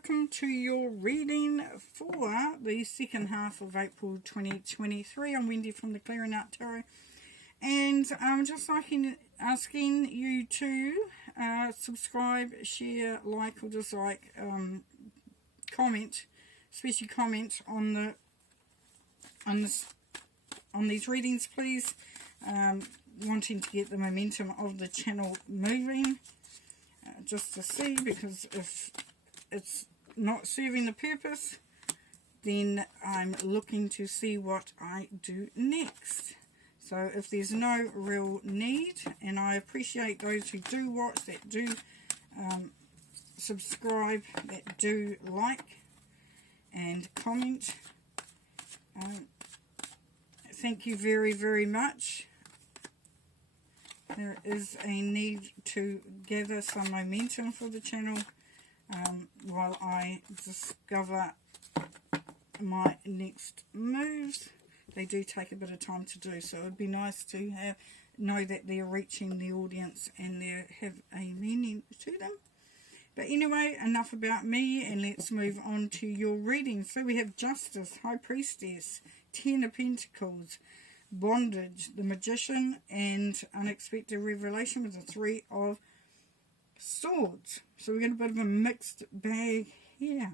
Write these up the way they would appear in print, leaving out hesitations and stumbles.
welcome to your reading for the second half of April 2023. I'm Wendy from the Clearing Out Tarot, and I'm just asking you to subscribe, share, like or dislike, comment, especially comment on these readings, please. Wanting to get the momentum of the channel moving, just to see, because if it's not serving the purpose, then I'm looking to see what I do next. So if there's no real need, and I appreciate those who do watch, that do subscribe, that do like and comment, thank you very, very much. There is a need to gather some momentum for the channel while I discover my next moves. They do take a bit of time to do, so it would be nice to know that they're reaching the audience and they have a meaning to them. But anyway, enough about me, and let's move on to your reading. So we have Justice, High Priestess, Ten of Pentacles, Bondage, the Magician, and Unexpected Revelation with the Three of Swords. So we got a bit of a mixed bag here.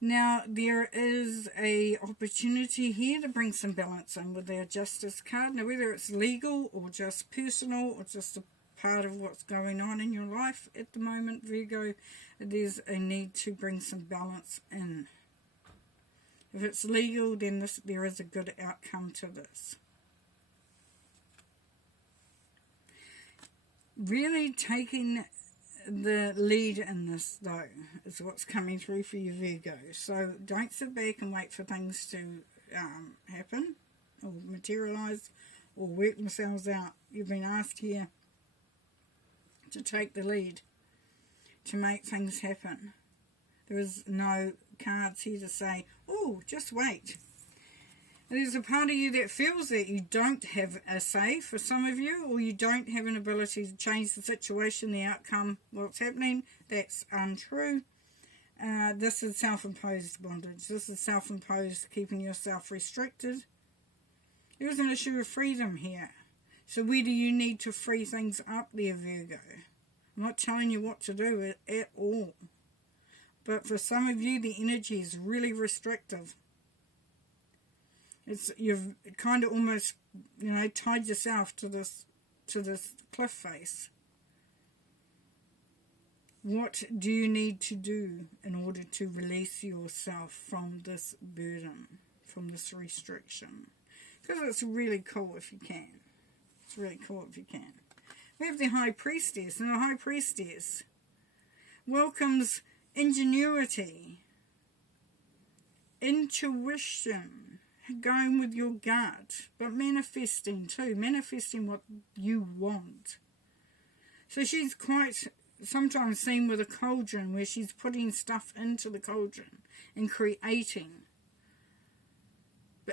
Now there is a opportunity here to bring some balance in with our Justice card. Now whether it's legal or just personal or just a part of what's going on in your life at the moment, Virgo, there's a need to bring some balance in. If it's legal, then there is a good outcome to this. Really taking the lead in this, though, is what's coming through for you, Virgo. So don't sit back and wait for things to happen or materialise or work themselves out. You've been asked here to take the lead, to make things happen. There is no cards here to say, oh, just wait. There's a part of you that feels that you don't have a say for some of you, or you don't have an ability to change the situation, the outcome, what's happening. That's untrue. This is self-imposed bondage. This is self-imposed, keeping yourself restricted. There is an issue of freedom here. So where do you need to free things up there, Virgo? I'm not telling you what to do at all. But for some of you, the energy is really restrictive. You've kind of almost, tied yourself to this cliff face. What do you need to do in order to release yourself from this burden, from this restriction? Because it's really cool if you can. It's really cool if you can. We have the High Priestess, and the High Priestess welcomes ingenuity, intuition, going with your gut, but manifesting too, manifesting what you want. So she's quite sometimes seen with a cauldron, where she's putting stuff into the cauldron and creating,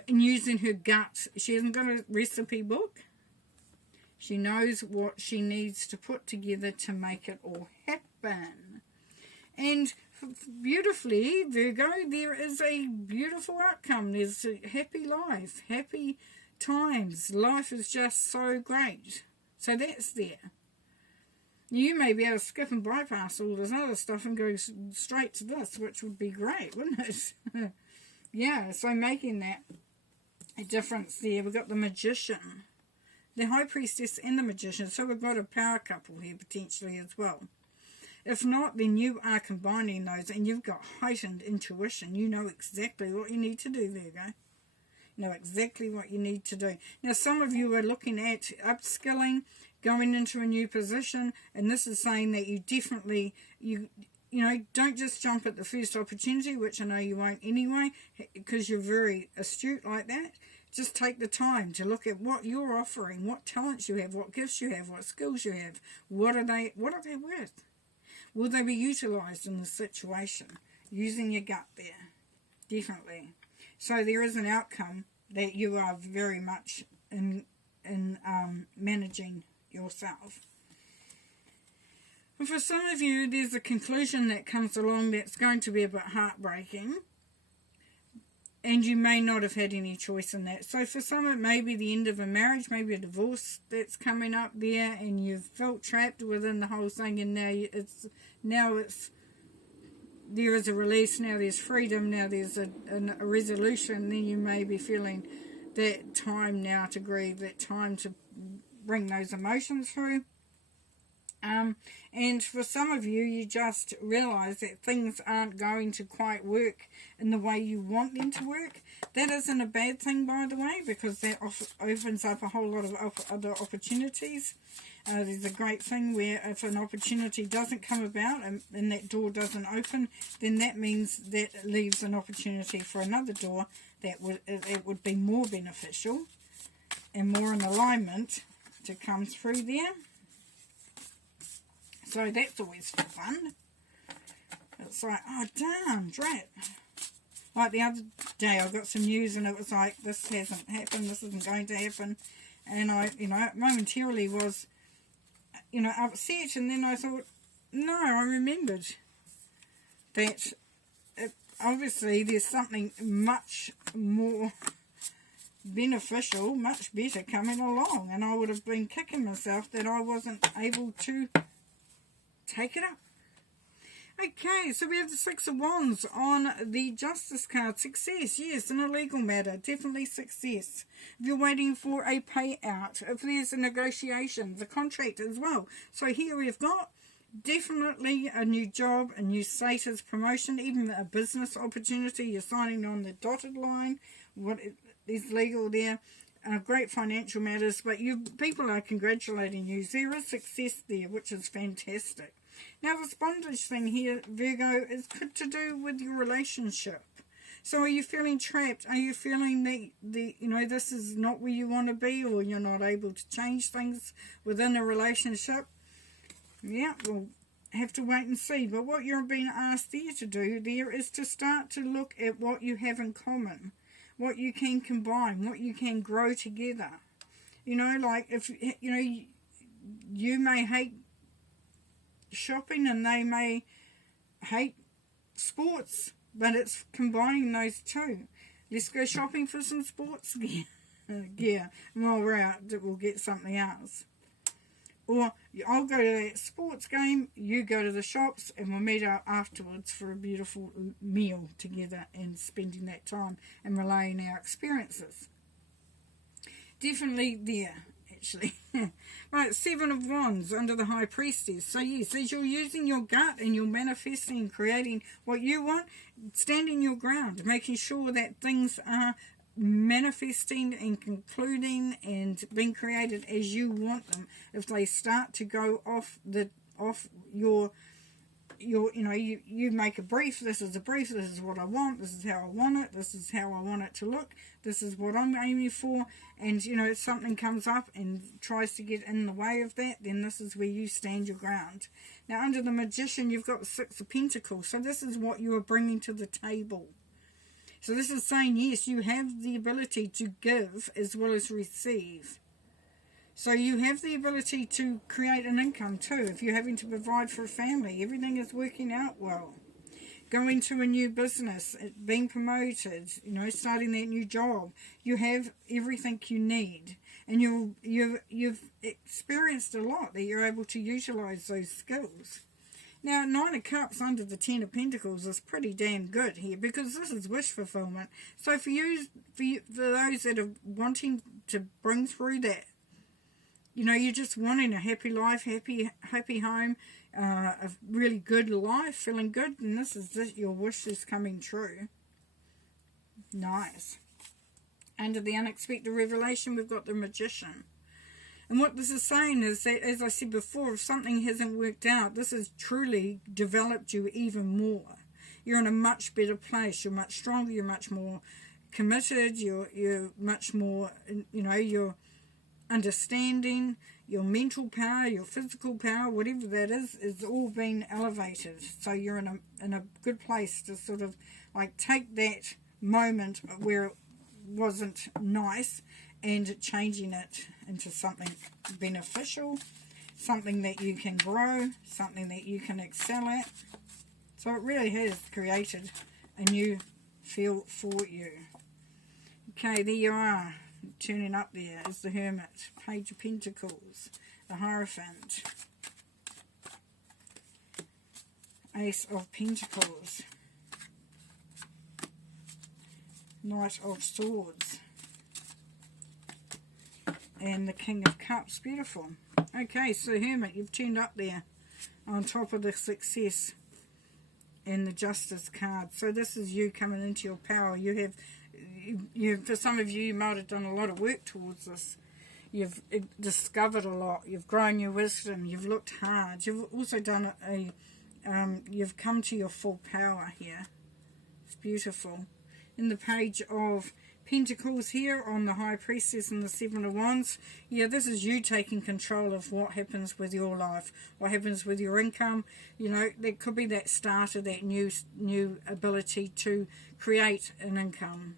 and using her gut. She hasn't got a recipe book. She knows what she needs to put together to make it all happen. And beautifully, Virgo, there is a beautiful outcome. There's a happy life, happy times. Life is just so great. So that's there. You may be able to skip and bypass all this other stuff and go straight to this, which would be great, wouldn't it? Yeah, so making that a difference there. We've got the Magician, the High Priestess and the Magician. So we've got a power couple here potentially as well. If not, then you are combining those, and you've got heightened intuition. You know exactly what you need to do, Virgo. You know exactly what you need to do. Now, some of you are looking at upskilling, going into a new position, and this is saying that you definitely, don't just jump at the first opportunity, which I know you won't anyway, because you're very astute like that. Just take the time to look at what you're offering, what talents you have, what gifts you have, what skills you have. What are they worth? Will they be utilised in this situation? Using your gut there. Definitely. So there is an outcome that you are very much in managing yourself. And for some of you, there's a conclusion that comes along that's going to be a bit heartbreaking. And you may not have had any choice in that. So for some, it may be the end of a marriage, maybe a divorce that's coming up there, and you've felt trapped within the whole thing, and now it's there is a release, now there's freedom, now there's a resolution. Then you may be feeling that time now to grieve, that time to bring those emotions through. And for some of you, you just realise that things aren't going to quite work in the way you want them to work. That isn't a bad thing, by the way, because that opens up a whole lot of other opportunities. There's a great thing where if an opportunity doesn't come about and that door doesn't open, then that means that leaves an opportunity for another door that would be more beneficial and more in alignment to come through there. So that's always fun. It's like, oh damn, drat. Like the other day I got some news and it was like, this hasn't happened, this isn't going to happen. And I, momentarily was, upset, and then I thought, no, I remembered that obviously there's something much more beneficial, much better coming along. And I would have been kicking myself that I wasn't able to take it up. Okay, so we have the Six of Wands on the Justice card. Success, yes, in a legal matter, definitely success. If you're waiting for a payout, if there's a negotiation, the contract as well. So here we've got definitely a new job, a new status, promotion, even a business opportunity. You're signing on the dotted line, what is legal there. Great financial matters, but people are congratulating you. There is success there, which is fantastic. Now, the bondage thing here, Virgo, is good to do with your relationship. So are you feeling trapped? Are you feeling that this is not where you want to be, or you're not able to change things within a relationship? Yeah, we'll have to wait and see. But what you're being asked there to do there is to start to look at what you have in common, what you can combine, what you can grow together. Like if, you may hate shopping and they may hate sports, but it's combining those two. Let's go shopping for some sports gear. And while we're out, we'll get something else. Or I'll go to that sports game, you go to the shops, and we'll meet up afterwards for a beautiful meal together and spending that time and relaying our experiences. Definitely there, actually. Right, Seven of Wands under the High Priestess. So yes, as you're using your gut and you're manifesting and creating what you want, standing your ground, making sure that things are manifesting and concluding and being created as you want them. If they start to go off your you make a brief, this is what I want, this is how I want it, this is how I want it to look, this is what I'm aiming for, and if something comes up and tries to get in the way of that, then this is where you stand your ground. Now under the Magician, you've got the Six of Pentacles, so this is what you are bringing to the table. So this is saying, yes, you have the ability to give as well as receive. So you have the ability to create an income too. If you're having to provide for a family, everything is working out well. Going to a new business, being promoted, starting that new job. You have everything you need. And you've experienced a lot that you're able to utilize those skills. Now, Nine of Cups under the Ten of Pentacles is pretty damn good here, because this is wish fulfillment. So for those that are wanting to bring through that, you're just wanting a happy life, happy home, a really good life, feeling good, and this is your wish is coming true. Nice. Under the Unexpected Revelation, we've got the Magician. And what this is saying is that, as I said before, if something hasn't worked out, this has truly developed you even more. You're in a much better place. You're much stronger. You're much more committed. You're much more, your understanding, your mental power, your physical power, whatever that is all been elevated. So you're in a good place to sort of like take that moment where it wasn't nice and changing it into something beneficial. something that you can grow, something that you can excel at. So it really has created a new field for you. Okay, there you are. Turning up there is the Hermit, Page of Pentacles, the Hierophant, Ace of Pentacles, Knight of Swords, and the King of Cups. Beautiful. Okay, so Hermit, you've turned up there on top of the Success and the Justice card. So this is you coming into your power. You for some of you, you might have done a lot of work towards this. You've discovered a lot. You've grown your wisdom. You've looked hard. You've also done you've come to your full power here. It's beautiful. In the Page of Pentacles here on the High Priestess and the Seven of Wands, yeah, this is you taking control of what happens with your life, what happens with your income. You know, there could be that start of that new ability to create an income.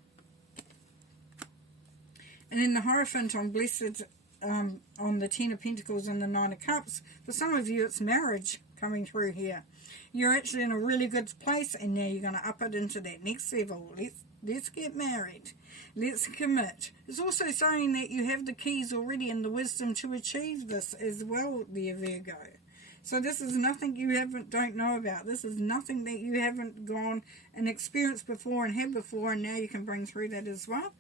And then the Hierophant on Blessed, on the Ten of Pentacles and the Nine of Cups. For some of you, it's marriage coming through here. You're actually in a really good place, and now you're going to up it into that next level. Let's get married. Let's commit. It's also saying that you have the keys already and the wisdom to achieve this as well, dear Virgo. So this is nothing you don't know about. This is nothing that you haven't gone and experienced before and had before, and now you can bring through that as well.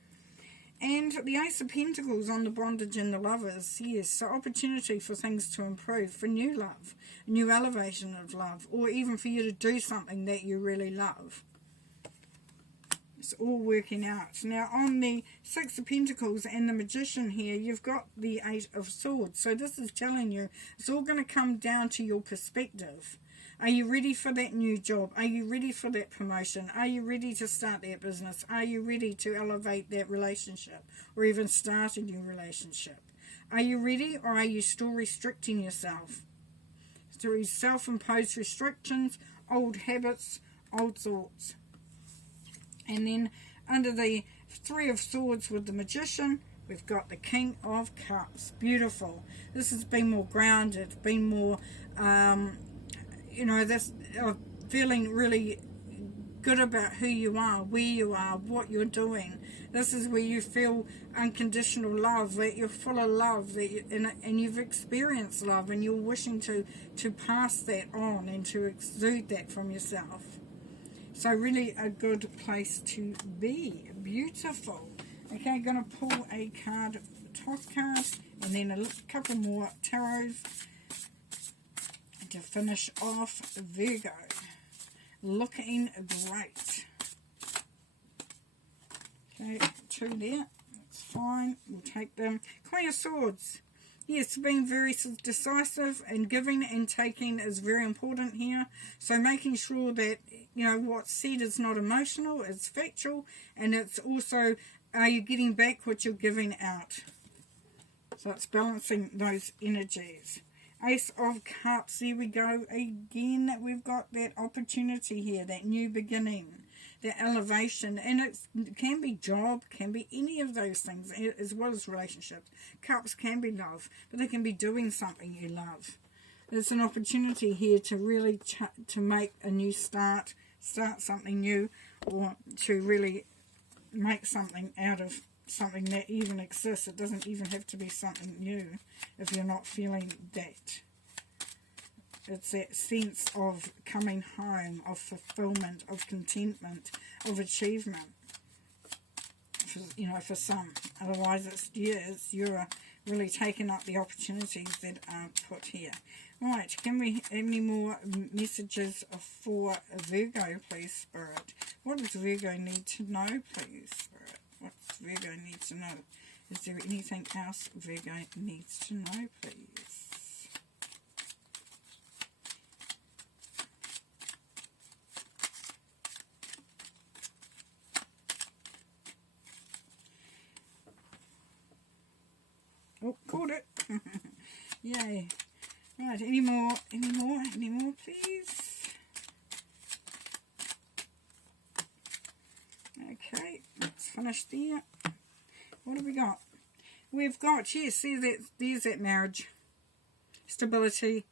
And the Ace of Pentacles on the Bondage and the Lovers. Yes, so opportunity for things to improve, for new love, new elevation of love, or even for you to do something that you really love. It's all working out. Now on the Six of Pentacles and the Magician here, you've got the Eight of Swords. So this is telling you it's all going to come down to your perspective. Are you ready for that new job? Are you ready for that promotion? Are you ready to start that business? Are you ready to elevate that relationship or even start a new relationship? Are you ready, or are you still restricting yourself through self-imposed restrictions, old habits, old thoughts? And then under the Three of Swords with the Magician, we've got the King of Cups. Beautiful. This has been more grounded, been more... you know, this feeling really good about who you are, where you are, what you're doing. This is where you feel unconditional love, that you're full of love, that and you've experienced love, and you're wishing to pass that on and to exude that from yourself. So really a good place to be. Beautiful. Okay, I'm going to pull a card, Thoth card, and then a couple more tarots to finish off Virgo. Looking great. Okay, two there. That's fine. We'll take them. Queen of Swords. Yes, being very decisive and giving and taking is very important here. So making sure that, you know, what's said is not emotional, it's factual, and it's also, are you getting back what you're giving out? So it's balancing those energies. Ace of Cups, there we go again. We've got that opportunity here, that new beginning, that elevation. And it can be job, can be any of those things, as well as relationships. Cups can be love, but they can be doing something you love. It's an opportunity here to really to make a new start something new, or to really make something out of something that even exists. It doesn't even have to be something new if you're not feeling that. It's that sense of coming home, of fulfillment, of contentment, of achievement, for some. Otherwise you're really taking up the opportunities that are put here. Right, can we have any more messages for Virgo, please, Spirit? What does Virgo need to know, please, Spirit? What does Virgo need to know? Is there anything else Virgo needs to know, please? Oh, caught it. Yay. Right, any more, please? Okay, let's finish there. What have we got? We've got, yes, there's that marriage. stability.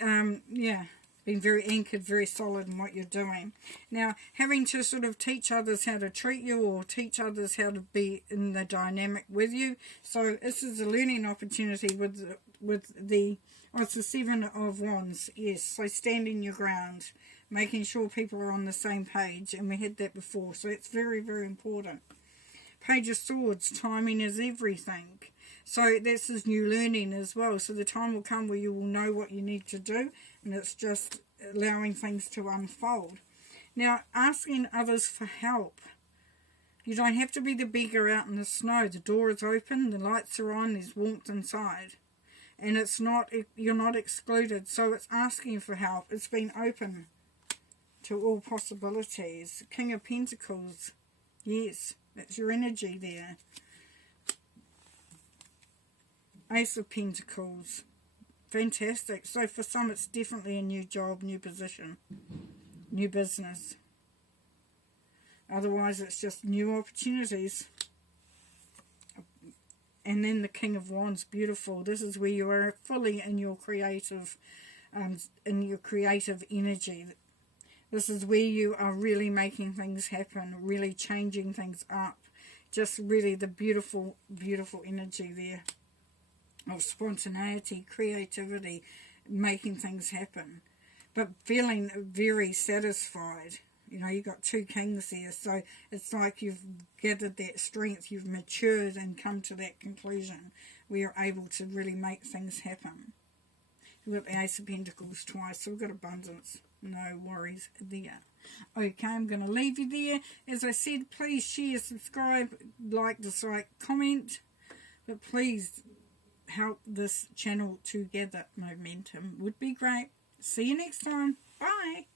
Yeah, being very anchored, very solid in what you're doing. Now, having to sort of teach others how to treat you or teach others how to be in the dynamic with you. So this is a learning opportunity with the, oh, it's the Seven of Wands, yes. So standing your ground, making sure people are on the same page, and we had that before. So it's very, very important. Page of Swords, timing is everything. So this is new learning as well. So the time will come where you will know what you need to do, and it's just allowing things to unfold. Now, asking others for help. You don't have to be the beggar out in the snow. The door is open, the lights are on, there's warmth inside. And it's not, you're not excluded. So it's asking for help. It's been open to all possibilities. King of Pentacles. Yes, that's your energy there. Ace of Pentacles. Fantastic. So for some it's definitely a new job, new position, new business. Otherwise it's just new opportunities. And then the King of Wands, beautiful. This is where you are fully in your creative energy. This is where you are really making things happen, really changing things up. Just really the beautiful, beautiful energy there of spontaneity, creativity, making things happen. But feeling very satisfied. You know, you've got two kings there, so it's like you've gathered that strength, you've matured and come to that conclusion where you're able to really make things happen. We've got the Ace of Pentacles twice, so we've got abundance. No worries there. Okay, I'm going to leave you there. As I said, please share, subscribe, like, dislike, comment. But please help this channel to gather momentum. Would be great. See you next time. Bye.